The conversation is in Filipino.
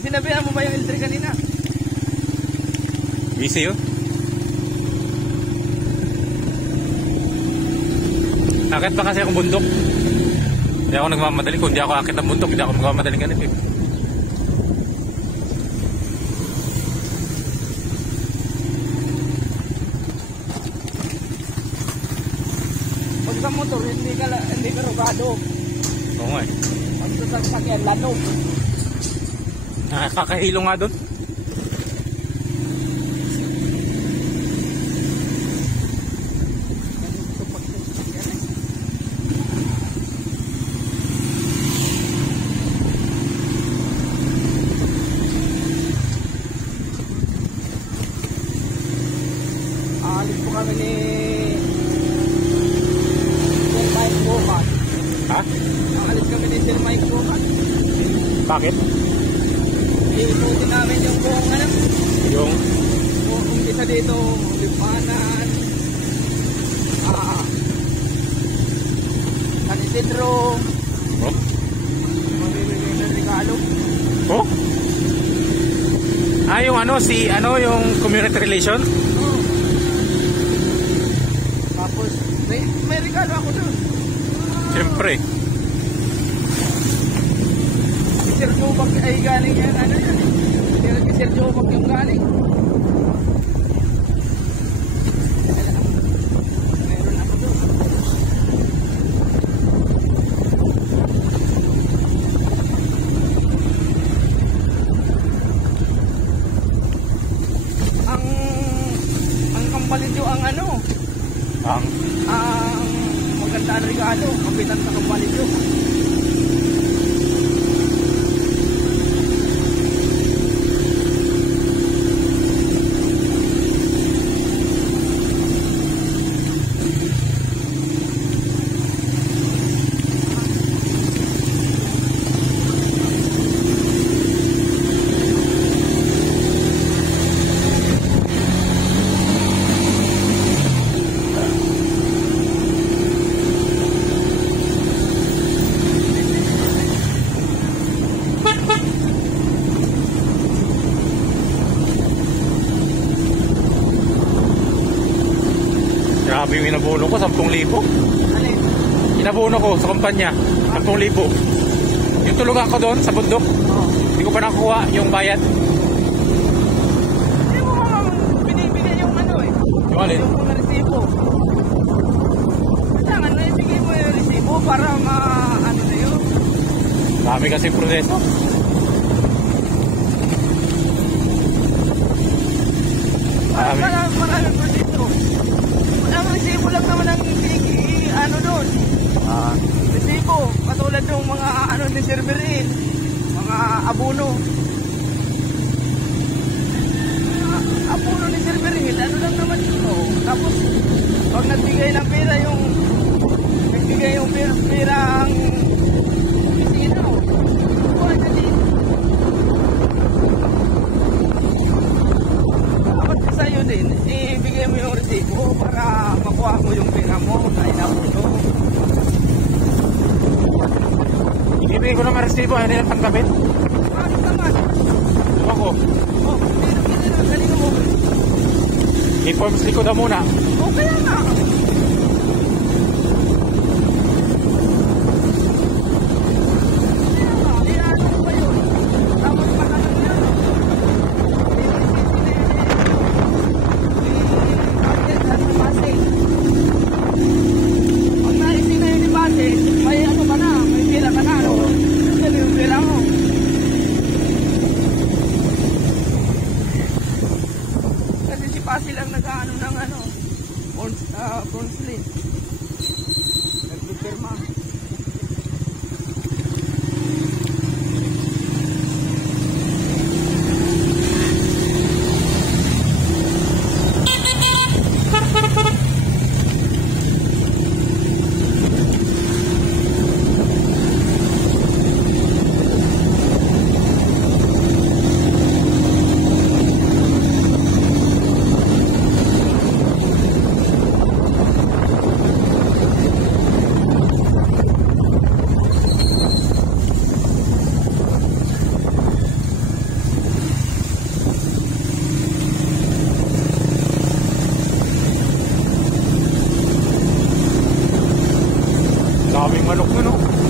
Sinabihan mo ba yung entry kanina? Busy yun. Akit pa kasi akong bundok. Hindi ako nagmamadali. Kung hindi ako akit ng bundok, hindi ako magmamadaling ganito eh. Pag sa motor, hindi ka rugado. Oo nga eh. Pag sa sasakyan, lanog. Nakakahilo nga doon. Alis po kami ni Sir Mike Boman. Ha? Alis kami ni Sir Mike Boman. Bakit? Iikutin namin yung buong ano. Yung Kung isa dito, Lipanan, San Isidro, oh? mamimili ng regalo. Oh? Ah, yung ano, yung community relation? Oo. Tapos, may regalo ako doon. Siyempre. Si Sir Jobak ay galing yan, ano yan eh. Si Sir Jobak yung galing. Meron ako doon. Ang kampalit yung ang ano, Ang ang maganda na regalo, kapitan sa kampalit yung. grabe yung inabuno ko, 10,000. Alin? Inabuno ko sa kumpanya, 10,000. Yung tulugan ko doon sa bundok, Oo. hindi ko pa nakuha yung bayad. Hindi mo mamang binibigay yung ano eh. Yung alin? Yung mga resibo. Kailangan na ibigay mo yung resibo para ano na yun. Dami kasi proseso. Dami. Maraming proseso. Ang resibo lang naman ang ano doon. Resibo. Katulad ng mga ano ni Sir Beryl. Mga abono. Abono ni Sir Beryl. Ano lang naman ito. Tapos, pag nagbigay ng pera yung pera ang opisina. Buhay na din. Dapat sa'yo din, ibigay mo yung resibo para makuha mo yung pera mo na inapuno. Ibigay ko naman resibo, hindi na tanggapin. Ano naman? Ako, Oh, hindi na, galing mo. i-forms ko daw muna. Oh, kaya nga. Kaya nga, ano ba yun? Tapos pagkakas yun. Pag naising na yun ni Base, may ano ka na, may pera ka na. Ano yung pera mo? Kasi si Pasi lang nag-ano ng ano, Daming manok nun, oh.